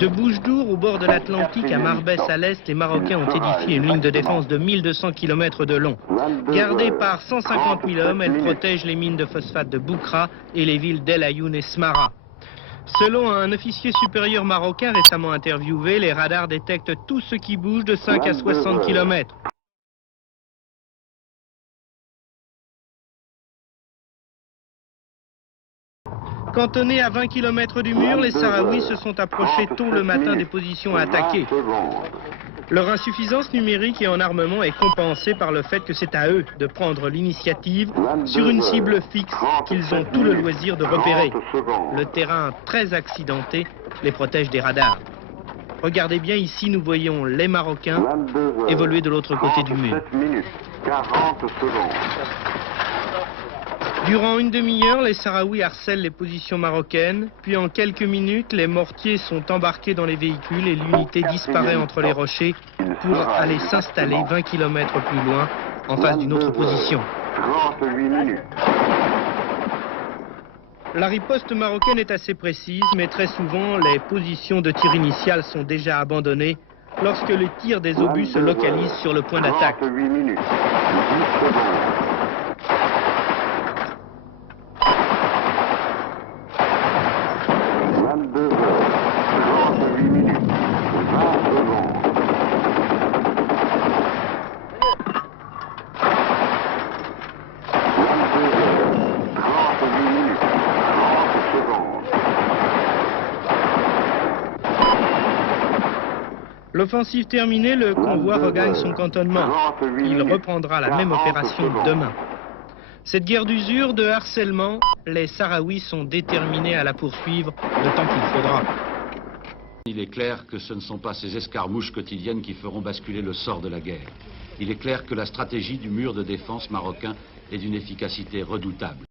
De Boujdour, au bord de l'Atlantique, à Marbès à l'est, les Marocains ont édifié une ligne de défense de 1200 km de long. Gardée par 150 000 hommes, elle protège les mines de phosphate de Boukra et les villes d'El Ayoun et Smara. Selon un officier supérieur marocain récemment interviewé, les radars détectent tout ce qui bouge de 5 à 60 km. Cantonnés à 20 km du mur, les Sahraouis se sont approchés tôt le matin des positions à attaquer. Leur insuffisance numérique et en armement est compensée par le fait que c'est à eux de prendre l'initiative sur une cible fixe qu'ils ont tout le loisir de repérer. Le terrain très accidenté les protège des radars. Regardez bien ici, nous voyons les Marocains évoluer de l'autre côté du mur. Durant une demi-heure, les Sahraouis harcèlent les positions marocaines, puis en quelques minutes, les mortiers sont embarqués dans les véhicules et l'unité disparaît entre les rochers pour aller s'installer 20 km plus loin, en face d'une autre position. La riposte marocaine est assez précise, mais très souvent, les positions de tir initial sont déjà abandonnées lorsque le tir des obus se localise sur le point d'attaque. L'offensive terminée, le convoi regagne son cantonnement. Il reprendra la même opération demain. Cette guerre d'usure, de harcèlement, les Sahraouis sont déterminés à la poursuivre le temps qu'il faudra. Il est clair que ce ne sont pas ces escarmouches quotidiennes qui feront basculer le sort de la guerre. Il est clair que la stratégie du mur de défense marocain est d'une efficacité redoutable.